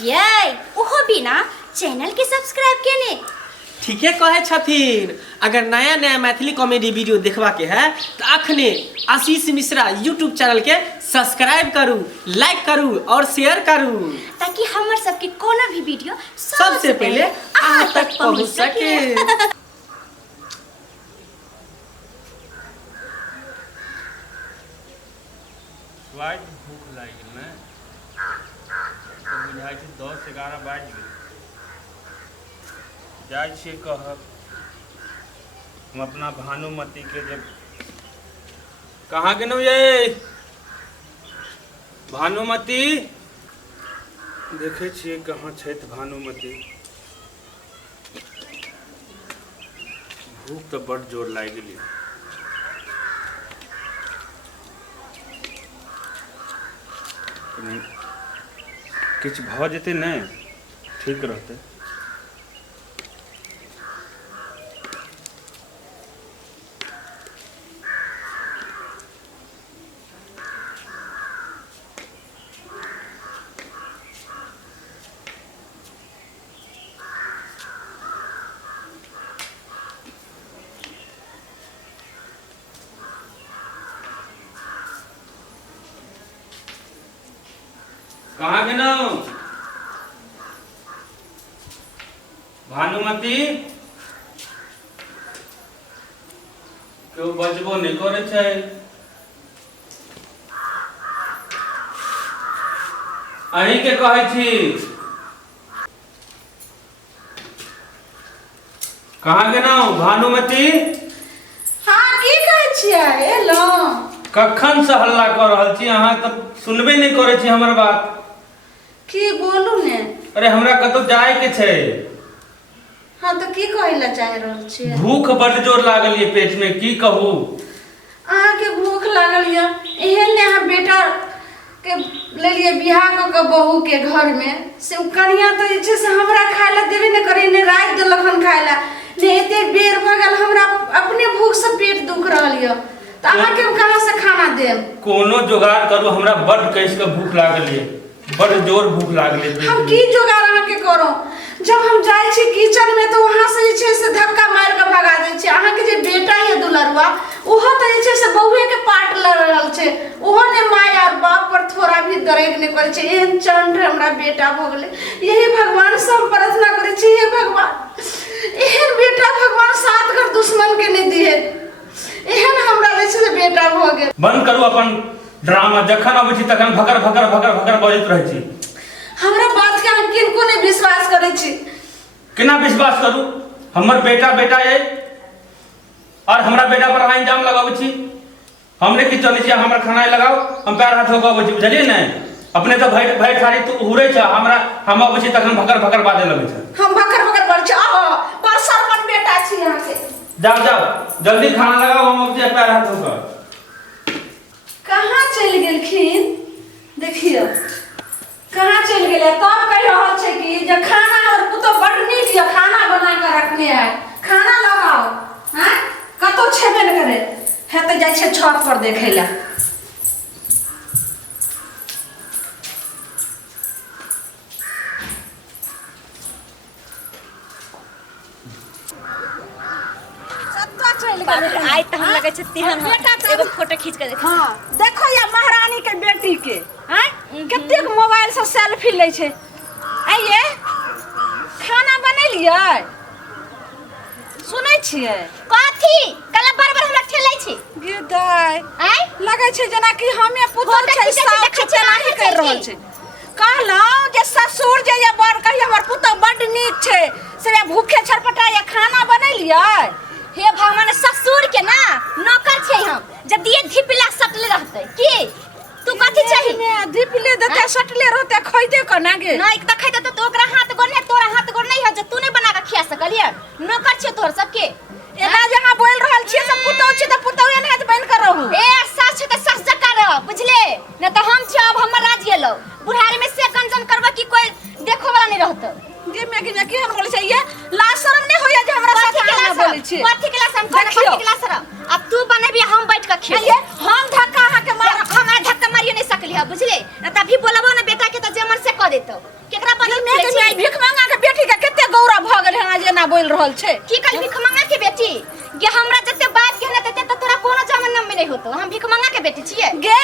छियै ओहो बिना चैनल के सब्सक्राइब केने। ठीके कहे छथिन। अगर नया नया मैथिली कॉमेडी वीडियो देखवा के है तो अखने आशीष मिश्रा यूट्यूब चैनल के सब्सक्राइब करू, लाइक करू और शेयर करू ताकि हमर सबके कोनो भी वीडियो सबसे पहले आप तक पहुंच सके। भूख लगी ना तो बुझाई 10-11 बाज गए। जाय छे कहब हम अपना भानुमती के जब कहाँ गेलौ ये भानुमती देखे छिए कहाँ छथि भानुमती। भूख तो बड़ जोर लाग गेली। किछ भ जेते ने ठीक रहते। कहाँ गेलौ भानुमती? क्यों बजबो नहीं करे छै? अही के कहै छी। कहाँ गेलौ भानुमती? हाँ की कहै छियै एलो? कखन से हल्ला कर रहल छी अहाँ त सुनबे नहीं करे छी हमर बात। की बोलू ने? अरे हमरा कतौ जाए के छै। हाँ तो की कहैला चाह रहल छियै? भूख बड़ जोर लागल ये पेट में की कहू। अहाँ के भूख लागल या एहन ने अहाँ बेटा के ले लिए बियाह क के बहू के घर में से उ कनिया तो जे छै से हमरा खाय ला देबे ने करे ने रात देलक हन खाय ला ने एते बेर भ गेल हमरा अपने भूख से पेट दुख रहल या त अहाँ के कहां से खाना देब? कोनो जुगाड़ करू हमरा बड़ कैस के भूख लागल ये। बड़ जोर भूख लागल है। हम की जुगाड़ अहाँ के करो? जब हम जाय छी किचन में तो वहां से जे छै से धक्का मार के भगा दै छी। अहाँ के जे बेटा ये दुलरवा ओहो त जे छै से बउए के पाट ल रहल छै। ओहो ने माय और बाप पर थोड़ा भी दरेग नहीं करे छै। एहन चंड हमरा बेटा भ गेले। यही भगवान से हम प्रार्थना करे छी, हे भगवान एहन बेटा भगवान साथ कर दुश्मन के नहीं दिए। एहन हमरा जे छै से बेटा भ गेल। बंद करू अपन ड्रामा। जखन आबै छी तखन भकर भकर भकर भकर बजैत रहै छी। हमरा बात के हम किनको ने विश्वास करे छी। केना विश्वास करू? हमर बेटा बेटा है और हमरा बेटा पर अहाँ इल्जाम लगाबै छी। हमने की चलै छी हमर खाना लगाओ हम पैर हाथ ठोकाबै छी बुझलिए ने। अपने तो भैट भैट सारी तू उड़ै छ हमरा हम आबै छी तखन भकर भकर बाजे लगै छ। हम भकर भकर बोल छी आ पर सरपन बेटा छी यहां से। जाओ जाओ जल्दी खाना लगाओ हम आबै छी पैर हाथ ठोका। कहाँ चल गेलखिन? देखियो कहाँ चल गेले? तब कह रहल छै कि जे खाना और पुतो बड़ नीक ये खाना बना के रखने है, खाना लगाओ। हां कतो छेबे न करे है त जाय छै छत पर देखैला। आई त हम लगे छै तिहन एगो फोटो खींच के देख। हां देखो या महारानी के बेटी के हैं कतेक मोबाइल से सेल्फी ले छै। आइए खाना बनेलिए? सुनै छियै कथी कला बार बार हमरा ठेलै छी? गिदाय आइ लगे छै जेना कि हमे पुतल छै साथ छै नहीं कर रहल छै। कहलौ जे ससुर जे ये बड़ कहियो हमर पुतो बड नीक छै से भूखे छटपटाए खाना बनेलिए? हे भगवान ससुर के ना नौकर छै हम जब दिए धिपिला सटले रहते की तू कथी चाही? में धिपिले देते सटले रहते खइते कना गे? ना एक त खइते तो ओकरा हाथ गोड़ नहीं तोरा हाथ गोड़ नहीं है जे तू नहीं बना के खिया सकलिए। नौकर छै तोर सबके। एना जहां बोल रहल छियै सब पुतौ छी त पुतौ एना हाथ बन कर रहू। ए सास छै त सास जका रह बुझले न त हम छी अब हमर राज गेलो। बुढ़ारी में से गंजन करबा की कोई देखो वाला नहीं रहत। गे में कि केहन बोलै छै ये लाज शरम नहीं होया जे हमरा साथ खाना बोलै छी? कथी के लाज शरम? कथी के लाज शरम? अब तू बनेबी हम बैठ के खिए। हम धक्का अहाँ के मार हमरा धक्का मारिए नहीं सकली है बुझले न तभी बोलबो ना बेटा के त जमन से क देतो केकरा बदल में मैं भीख मांगा के बेटी के केते गौरव भ गेल है जे ना बोल रहल छे की कल भीख मांगा के बेटी गे हमरा जते बात के ना तते त तोरा कोनो जमन न मिले होतो हम भीख मांगा के बेटी छिए गे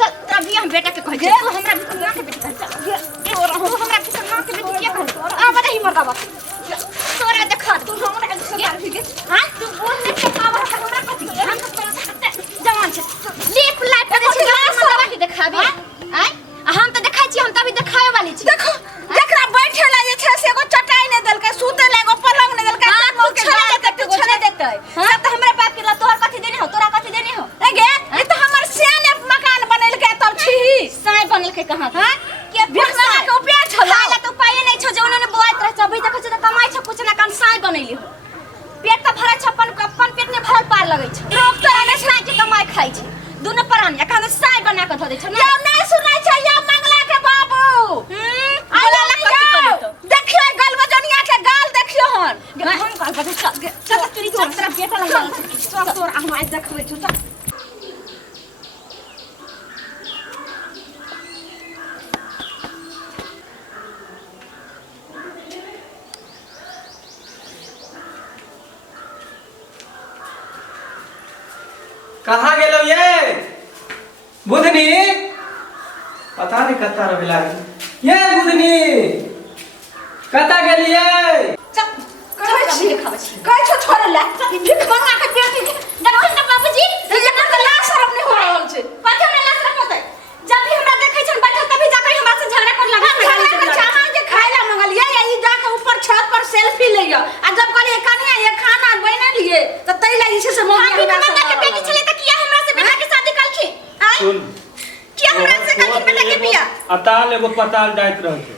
चल तभी हम बेटा के कह तू हमरा भीख मांगा के बेटी कह गे तोरा हमरा भीख मांगा के बेटी के कह आ बड़ा ही मरदा बात तोरा देखा तू हमरा सरकार भी हां तू बोल ने के पावर हमरा कथि हम जवान छे लीप लाइफ दे छे हमरा के देखाबी आय हम त देखाइ छी हम त अभी देखाय वाली छी देखो जेकरा बैठे ला जे छे से एगो चटाई ने देलकै सूते ला एगो पलंग ने देलकै हां तू छले देतै सब त हमरा बाप के ला तोहर कथि देने हो तोरा कथि देने हो ए गे ई त हमर सियाने मकान बनेलकै तब छी साय बनलकै कहां हां के भीख मांगा के उपाय छलो खाला त उपाय नै छ जे उन्होंने बोआइत रह छ अभी देखै छ त कमाई छ कुछ ना कान साय बनैली हो पेट त भरा छप्पन कप्पन पेट ने भरल पार लगै छ रोक तोरा नै साय के कमाई खाइ छ दोनों प्राण एखन साय बना के ध दे छ या नै सुनै छै या मंगला के बाबू आला ला कथि कर देतो देखियो गलबजनिया के गाल देखियो हन हम गाल बजे चल तोरी चल तेरा बेटा लगा चल तोर हम आज देखबै छु चल कहाँ गेलो ये बुधनी पता नहीं कत्ता रबिला ये बुधनी कत्ता गेलिए चल कहै छी खाबै छी कहै छ छोड़े ला भीख मांगा के बेटी देखो न बाबूजी ये त लाश शरम नै हो रहल छै पाछे हमरा लाश रखतै जब भी हमरा देखै छन बैठल तभी जाके हमरा से झगड़ा कर लगा झगड़ा के चावल के खाइला मंगलिए या ई जाके ऊपर छत पर सेल्फी लेया आ जब कहलिए कनिया ये खाना बना लिए त तैला ई से मंगिया हमरा से के बेटी छले त किया हमरा से बेटा के शादी कलखी आई सुन किया हमरा से कलखी बेटा के बिया अताल एगो पताल जाइत रह छै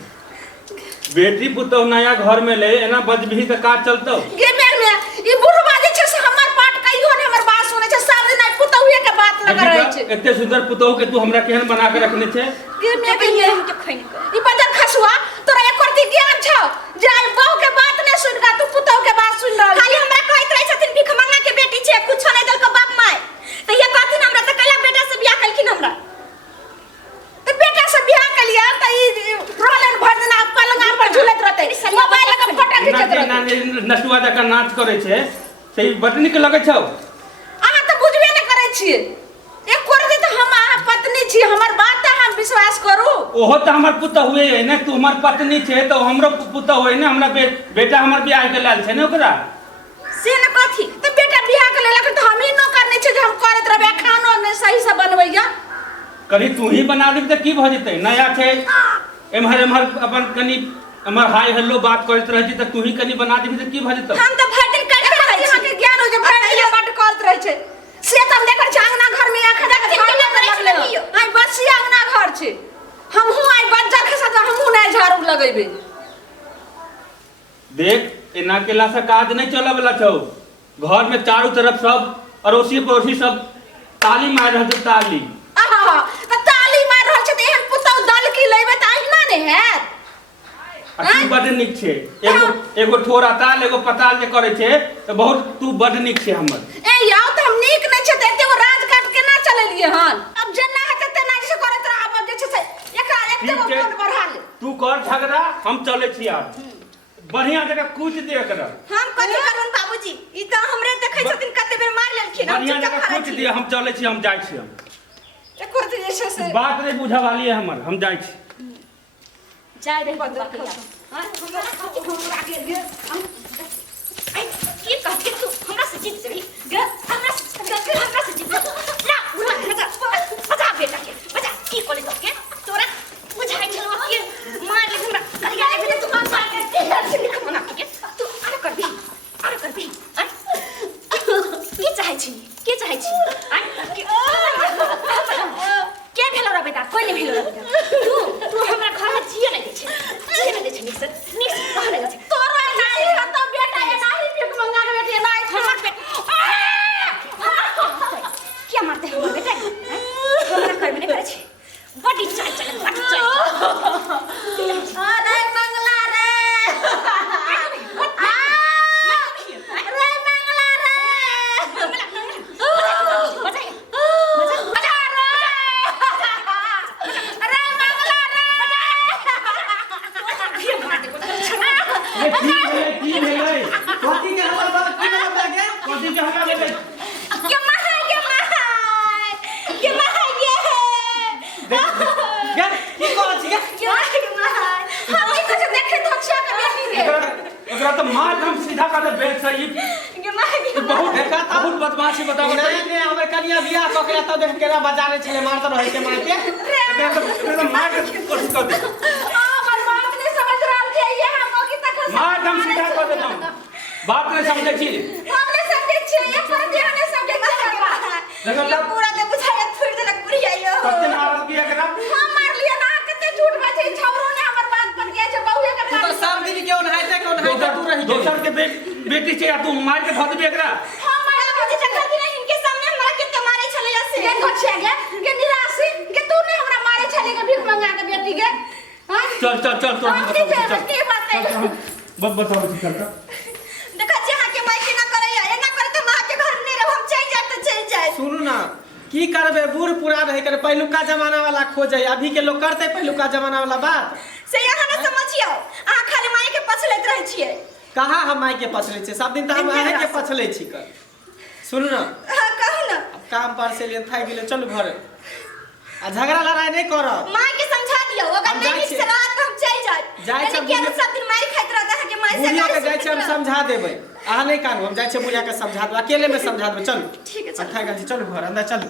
बेटी पुतौ नया घर में ले एना बजबही त का चलतौ गे मेर में ई बुढ़वा जे छै से हमर पाट कहियो ने हमर बात सुनै छै सब दिन पुतौए के बात लगा रहै छै एते सुंदर पुतौ के तू हमरा केहन बना के रखने छे गे मेर के में के खैन ई बजर खसुआ तोरा एक रति ज्ञान छ जे आई बहू के बात नै सुन का तू पुतौ के बात सुन रहल खाली हमरा कहैत रहै छथिन भीख मांगा के बेटी छै कुछ नै देलक बाप माय त ये कहथिन हमरा त कला बेटा से बियाह कलखिन हमरा त बेटा से बियाह कलिया त ई रोलन भर दिन पलंगा पर झूलत रहते मोबाइल के फोटो खींचत रहते नटुआ जका नाच करे छे से बड नीक लगै छौ अहाँ त बुझबे नै करै छियै एक रति त हम अहाँ पत्नी छी हमर बात त अहाँ विश्वास करू ओहो त हमर पुतौ हुए है ना तू हमर पत्नी छे त हमरो पुतौ है ना हमरा बेटा हमर बियाह के लाल छे ना ओकरा से न कथि त बेटा बियाह के लेलक त हम ही न करने छै जे हम करत रहबे खानो ने सही से बनबैया कभी तू ही बना देबे त की भ जते नया छे एमहर एमहर अपन कनी हमर हाय हेलो बात करत रह छी त तू ही कनी बना देबे त की भ जते हम त भर दिन करते रहै यहाँ के ज्ञान हो जे भैया बात करत रहे छै से त लेकर छै अंगना घर में आखा जाके कथि झाड़ू केना करै छै लगले रहियो? आई बसी अंगना घर छै हमहू आई बच्चा के साथ हमहू नै झाड़ू लगेबे देख एना केला से काज नहीं चला वाला छौ घर में चारों तरफ सब अड़ोसी पड़ोसी सब ताली मार रहल छै ताली आहा त ताली मार रहल छै त एहन पुतौ दल की लेबे त अहिना नै हैत तू बड नीक छे एगो ठोरा ताल एगो पताल जे करे छे त बहुत तू बड नीक छे हमर ए याओ त हम नीक नै छै त एते राज काट केना चलेलिए हन अब जेना हेते तेना जे करत रह अब जे छै से एकरा एकते ठीक छै। फोन बढ़ा ले तू कर झगड़ा हम चले छी आब बढ़िया जगह कूच दे एकरा हम कथि करन बाबूजी ई त हमरे देखै छथिन कते बेर मार लेलखिन हम बढ़िया चुपचाप जगह खड़ा कूच छी दे हम चले छी हम जाय छी हम एक रति जे छै से बात नहीं बुझा वाली है हमर हम जाय छी जाय रे बदल बाबा खा हां हमरा के गे आई की कहते तू हमरा से जीत रही ग हमरा से जीत ना बजा बेटा के बजा की कोले तो के तोरा बुझाई छलो के मार ले हमरा करिया ले तू मार के से लिख मना के तू आर कर भी की चाहे छी आई के भेलो रे बेटा कोई नहीं भेलो रे बेटा तू हमरा घर में जिए नहीं दे छै निश्चित कह रहे छै तोरा नाही ह त बेटा ये नाही भीख मंगा के बेटी नाही हमर बेटा क्या मारते हैं बेटा हमरा घर में नहीं करे छै बड़ी चाल चले बड़ी चाल अरे मंगला रे रे मंगला रे गे की कहै छी गे हम ई कुछ देखे तो अच्छा के बेटी के एकरा तो मार हम सीधा कर दे बेच से ई बहुत देखा था बहुत बदमाशी बताओ नहीं ने हमर कनिया बियाह क के त देख केना बाजारे छले मारत रहे के मारे के एकरा तो मार के कोशिश कर दे हमर बात नहीं समझ रहल छै ये हम की तक मार हम सीधा कर देता हूं बात नहीं समझे छी हमने समझे छै ये पर ध्यान नहीं समझे छै देखो पूरा दे बुझाया फिर देलक बुढ़िया यो कते मारल की एकरा हम मार लिया ना कते झूठ बात छै छौरो ने हमर बात पर गया छै बहुए के तू तो सब दिन क्यों नहाते तू रही दोसर के बेटी छै तू मार के धो देबे एकरा हम मार मुझे जगह भी नहीं इनके सामने हमरा कितना मारे चले ऐसे ये कोछे गे निराशी गे तू ने हमरा मारे छले के भीख मंगा के बेटी गे हां चल चल चल तो हम की छै की बात है बताओ की करता देखा जहां के माई के ना करे या ना करे तो मां के घर नहीं रह हम चल जाए तो चल जाए सुनू ना की करबे बूढ़ पुरान है कर पहलुका जमाना वाला खोजे अभी के लोग करते पहलुका जमाना वाला बात से यहाँ ना समझियो आ खाली माई के पछलैत रह छिए कहाँ हम माई के पछले छे सब दिन तो हम अहे के पछले छी कर सुनू ना कहू ना अब काम पर से लिए थाक गेले चलू घर आ झगड़ा लड़ाई नहीं करब माई के समझा दियो अगर हम नहीं जाइ छियै। सलाह तो हम चल जाए जाइ छियै क्या बुढ़िया- सब दिन माई खाइत रहता है कि माई से बुढ़िया के गाली जाय छे हम सुनैत रह। समझा देबै अहाँ नहीं कानू हम जाय छे बुढ़िया के समझा देबै अकेले में समझा देबै चलू ठीक है, चलू। अच्छा चलू घर अंदर चलू